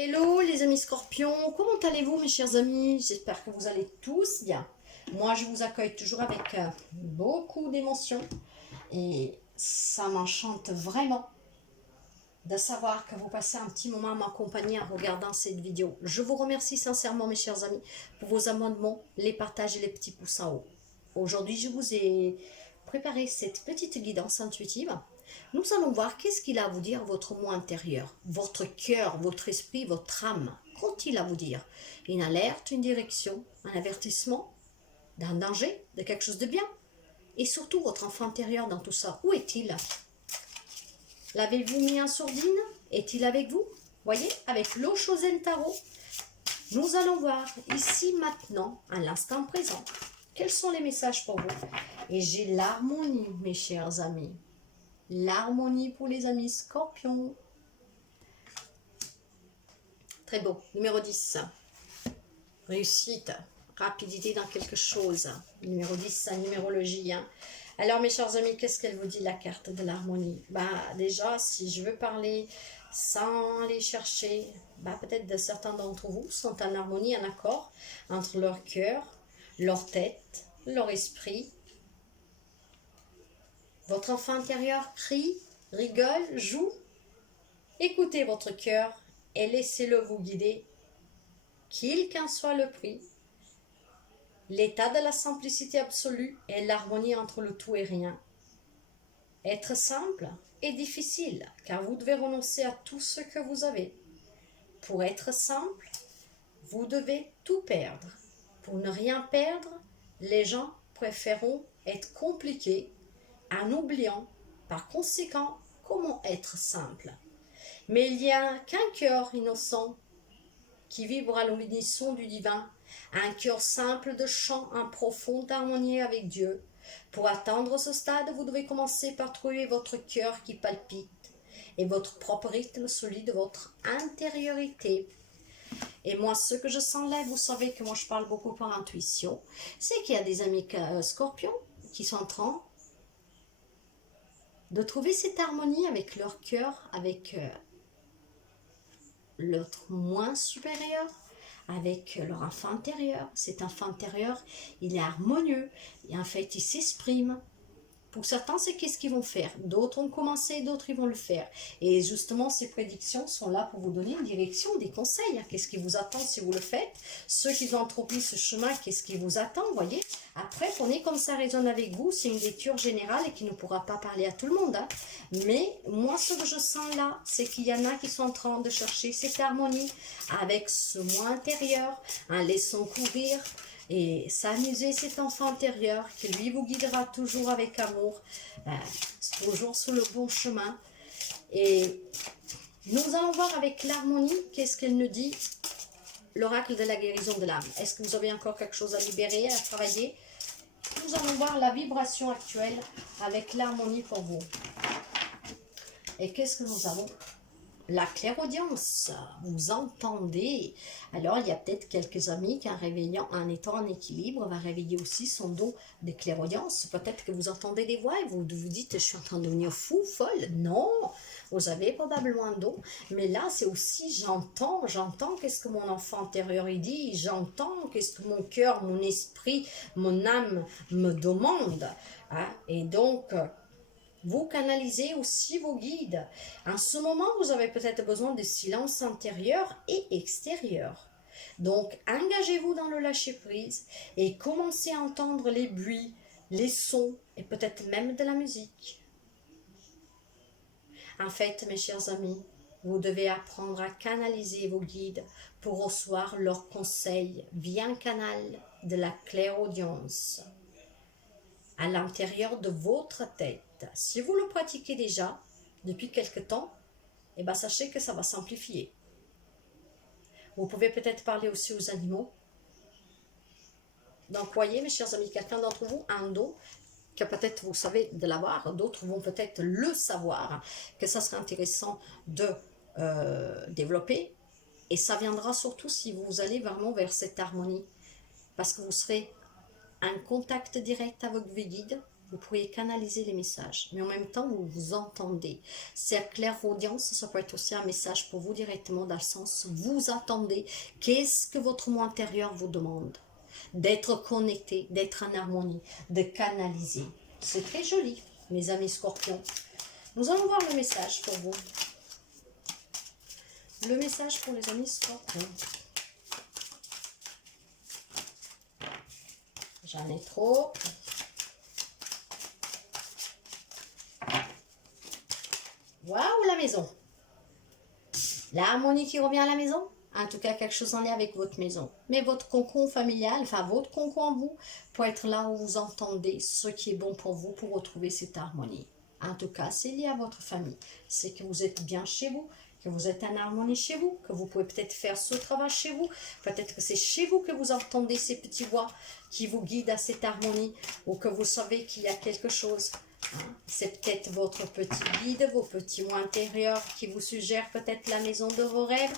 Hello les amis scorpions, comment allez-vous mes chers amis? J'espère que vous allez tous bien. Moi je vous accueille toujours avec beaucoup d'émotion et ça m'enchante vraiment de savoir que vous passez un petit moment à m'accompagner en regardant cette vidéo. Je vous remercie sincèrement mes chers amis pour vos abonnements, les partages et les petits pouces en haut. Aujourd'hui je vous ai préparé cette petite guidance intuitive. Nous allons voir qu'est-ce qu'il a à vous dire votre moi intérieur, votre cœur, votre esprit, votre âme. Qu'ont-il à vous dire? Une alerte, une direction, un avertissement, d'un danger, de quelque chose de bien? Et surtout votre enfant intérieur dans tout ça, où est-il? L'avez-vous mis en sourdine? Est-il avec vous? Voyez, avec l'eau Chosen Tarot, nous allons voir ici maintenant, à l'instant présent, quels sont les messages pour vous. Et j'ai l'harmonie, mes chers amis. L'harmonie pour les amis scorpions. Très beau. Numéro 10. Réussite. Rapidité dans quelque chose. Numéro 10, numérologie. Alors, mes chers amis, qu'est-ce qu'elle vous dit, la carte de l'harmonie? Déjà, si je veux parler sans aller chercher, peut-être de certains d'entre vous sont en harmonie, en accord entre leur cœur, leur tête, leur esprit. Votre enfant intérieur crie, rigole, joue. Écoutez votre cœur et laissez-le vous guider, quel qu'en soit le prix. L'état de la simplicité absolue est l'harmonie entre le tout et rien. Être simple est difficile, car vous devez renoncer à tout ce que vous avez. Pour être simple, vous devez tout perdre. Pour ne rien perdre, les gens préféreront être compliqués en oubliant, par conséquent, comment être simple. Mais il n'y a qu'un cœur innocent qui vibre à l'unisson du divin, un cœur simple de chant en profonde harmonie avec Dieu. Pour atteindre ce stade, vous devez commencer par trouver votre cœur qui palpite et votre propre rythme, celui de votre intériorité. Et moi, ce que je sens là, vous savez que moi je parle beaucoup par intuition, c'est qu'il y a des amis scorpions qui sont en train de trouver cette harmonie avec leur cœur, avec l'autre moins supérieur, avec leur enfant intérieur. Cet enfant intérieur, il est harmonieux et en fait, il s'exprime. Pour certains, c'est qu'est-ce qu'ils vont faire. D'autres ont commencé, d'autres ils vont le faire. Et justement, ces prédictions sont là pour vous donner une direction, des conseils. Qu'est-ce qui vous attend si vous le faites? Ceux qui ont entrepris ce chemin, qu'est-ce qui vous attend? Voyez. Après, prenez comme ça résonne avec vous. C'est une lecture générale et qui ne pourra pas parler à tout le monde. Mais moi, ce que je sens là, c'est qu'il y en a qui sont en train de chercher cette harmonie avec ce moi intérieur, en laissant courir et s'amuser cet enfant intérieur qui lui vous guidera toujours avec amour, toujours sur le bon chemin. Et nous allons voir avec l'harmonie, qu'est-ce qu'elle nous dit, l'oracle de la guérison de l'âme. Est-ce que vous avez encore quelque chose à libérer, à travailler? Nous allons voir la vibration actuelle avec l'harmonie pour vous. Et qu'est-ce que nous avons? La clairaudience, vous entendez. Alors, il y a peut-être quelques amis qui, en étant en équilibre, va réveiller aussi son don de clairaudience. Peut-être que vous entendez des voix et vous vous dites, je suis en train de devenir fou, folle. Non, vous avez probablement un don. Mais là, c'est aussi, j'entends qu'est-ce que mon enfant intérieur il dit, j'entends qu'est-ce que mon cœur, mon esprit, mon âme me demande. Et donc, vous canalisez aussi vos guides. En ce moment, vous avez peut-être besoin de silence intérieur et extérieur. Donc, engagez-vous dans le lâcher-prise et commencez à entendre les bruits, les sons et peut-être même de la musique. En fait, mes chers amis, vous devez apprendre à canaliser vos guides pour recevoir leurs conseils via un canal de la clairaudience à l'intérieur de votre tête. Si vous le pratiquez déjà depuis quelque temps, sachez que ça va s'amplifier. Vous pouvez peut-être parler aussi aux animaux. Donc, voyez, mes chers amis, quelqu'un d'entre vous a un don que peut-être vous savez de l'avoir, d'autres vont peut-être le savoir, que ça serait intéressant de développer. Et ça viendra surtout si vous allez vraiment vers cette harmonie, parce que vous serez en contact direct avec vos guides, Vous pourriez canaliser les messages, mais en même temps, vous vous entendez. C'est clairaudience, ça peut être aussi un message pour vous directement dans le sens, vous attendez. Qu'est-ce que votre moi intérieur vous demande? D'être connecté, d'être en harmonie, de canaliser. C'est très joli, mes amis scorpions. Nous allons voir le message pour vous. Le message pour les amis scorpions. J'en ai trop. Waouh, la maison. L'harmonie qui revient à la maison. En tout cas, quelque chose en lien avec votre maison. Mais votre cocon familial, enfin votre cocon en vous, pour être là où vous entendez ce qui est bon pour vous, pour retrouver cette harmonie. En tout cas, c'est lié à votre famille. C'est que vous êtes bien chez vous, que vous êtes en harmonie chez vous, que vous pouvez peut-être faire ce travail chez vous. Peut-être que c'est chez vous que vous entendez ces petits voix qui vous guident à cette harmonie, ou que vous savez qu'il y a quelque chose. C'est peut-être votre petit guide, vos petits mots intérieurs qui vous suggèrent peut-être la maison de vos rêves.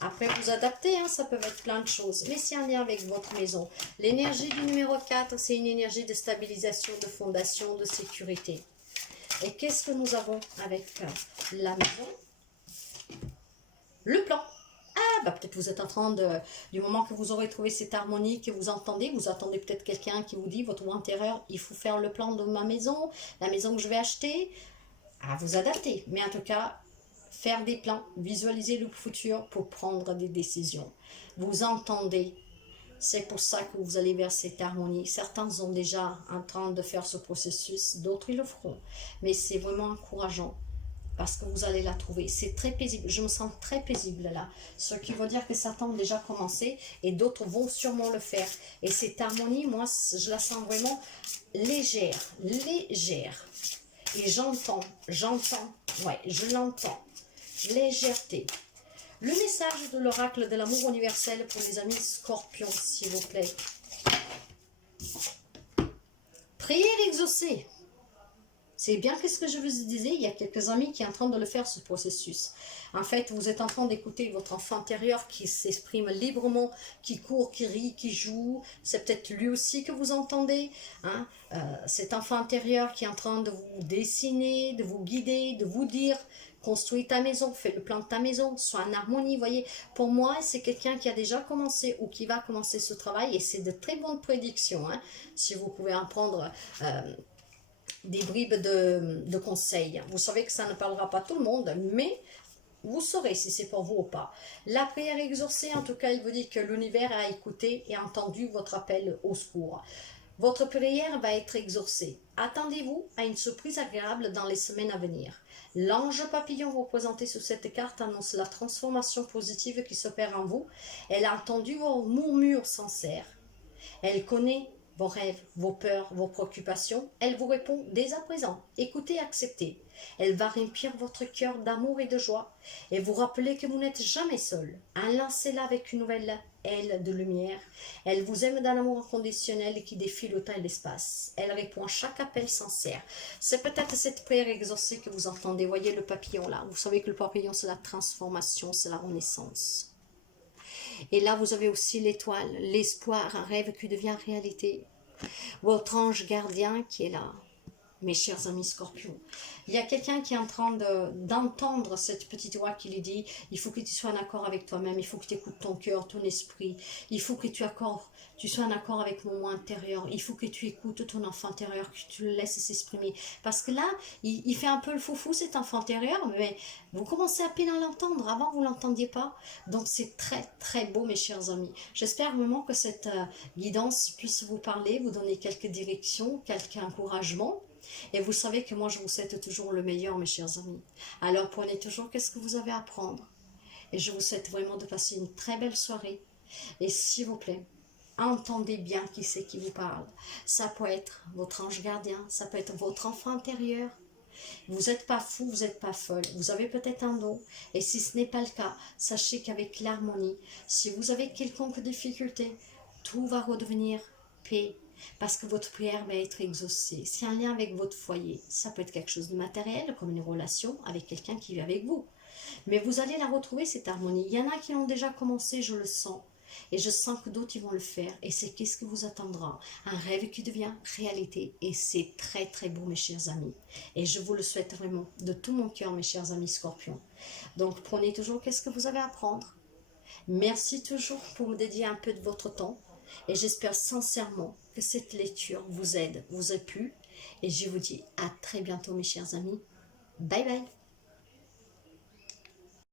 Après, vous adaptez, ça peut être plein de choses. Mais c'est en lien avec votre maison. L'énergie du numéro 4, c'est une énergie de stabilisation, de fondation, de sécurité. Et qu'est-ce que nous avons avec la maison? Le plan. Ah, peut-être vous êtes en train de, du moment que vous aurez trouvé cette harmonie, que vous entendez peut-être quelqu'un qui vous dit, votre moi intérieur, il faut faire le plan de ma maison, la maison que je vais acheter. À vous adapter. Mais en tout cas, faire des plans, visualiser le futur pour prendre des décisions. Vous entendez. C'est pour ça que vous allez vers cette harmonie. Certains sont déjà en train de faire ce processus, d'autres ils le feront. Mais c'est vraiment encourageant parce que vous allez la trouver. C'est très paisible. Je me sens très paisible là. Ce qui veut dire que certains ont déjà commencé et d'autres vont sûrement le faire. Et cette harmonie, moi, je la sens vraiment légère. Légère. Et j'entends, ouais, je l'entends. Légèreté. Le message de l'oracle de l'amour universel pour les amis scorpions, s'il vous plaît. Prière exaucée. C'est bien qu'est-ce que je vous disais, il y a quelques amis qui sont en train de le faire, ce processus. En fait, vous êtes en train d'écouter votre enfant intérieur qui s'exprime librement, qui court, qui rit, qui joue. C'est peut-être lui aussi que vous entendez. Cet enfant intérieur qui est en train de vous dessiner, de vous guider, de vous dire construis ta maison, fais le plan de ta maison, sois en harmonie. Voyez, pour moi, c'est quelqu'un qui a déjà commencé ou qui va commencer ce travail et c'est de très bonnes prédictions. Si vous pouvez en prendre des bribes de conseils. Vous savez que ça ne parlera pas tout le monde, mais vous saurez si c'est pour vous ou pas. La prière exaucée, en tout cas, il vous dit que l'univers a écouté et entendu votre appel au secours. Votre prière va être exaucée. Attendez-vous à une surprise agréable dans les semaines à venir. L'ange papillon représenté sur cette carte annonce la transformation positive qui s'opère en vous. Elle a entendu vos murmures sincères. Elle connaît vos rêves, vos peurs, vos préoccupations. Elle vous répond dès à présent. Écoutez, acceptez. Elle va remplir votre cœur d'amour et de joie et vous rappeler que vous n'êtes jamais seul. Enlacez-la avec une nouvelle aile de lumière. Elle vous aime dans l'amour inconditionnel qui défie le temps et l'espace. Elle répond à chaque appel sincère. C'est peut-être cette prière exaucée que vous entendez. Voyez le papillon là. Vous savez que le papillon, c'est la transformation, c'est la renaissance. Et là, vous avez aussi l'étoile, l'espoir, un rêve qui devient réalité. Votre ange gardien qui est là, mes chers amis scorpions. Il y a quelqu'un qui est en train d'entendre cette petite voix qui lui dit « Il faut que tu sois en accord avec toi-même, il faut que tu écoutes ton cœur, ton esprit, il faut que tu sois en accord avec mon moi intérieur, il faut que tu écoutes ton enfant intérieur, que tu le laisses s'exprimer. » Parce que là, il fait un peu le foufou cet enfant intérieur, mais vous commencez à peine à l'entendre, avant vous ne l'entendiez pas. Donc c'est très très beau mes chers amis. J'espère vraiment que cette guidance puisse vous parler, vous donner quelques directions, quelques encouragements. Et vous savez que moi je vous souhaite toujours le meilleur mes chers amis. Alors prenez toujours qu'est-ce que vous avez à prendre. Et je vous souhaite vraiment de passer une très belle soirée. Et s'il vous plaît, entendez bien qui c'est qui vous parle. Ça peut être votre ange gardien, ça peut être votre enfant intérieur. Vous n'êtes pas fou, vous n'êtes pas folle. Vous avez peut-être un don. Et si ce n'est pas le cas, sachez qu'avec l'harmonie, si vous avez quelconque difficulté, tout va redevenir paix. Parce que votre prière va être exaucée. C'est un lien avec votre foyer. Ça peut être quelque chose de matériel, comme une relation avec quelqu'un qui vit avec vous. Mais vous allez la retrouver, cette harmonie. Il y en a qui l'ont déjà commencé, je le sens. Et je sens que d'autres, ils vont le faire. Et c'est qu'est-ce qui vous attendra? Un rêve qui devient réalité. Et c'est très, très beau, mes chers amis. Et je vous le souhaite vraiment de tout mon cœur, mes chers amis scorpions. Donc, prenez toujours qu'est-ce que vous avez à apprendre. Merci toujours pour me dédier un peu de votre temps. Et j'espère sincèrement que cette lecture vous aide, vous a plu. Et je vous dis à très bientôt, mes chers amis. Bye bye.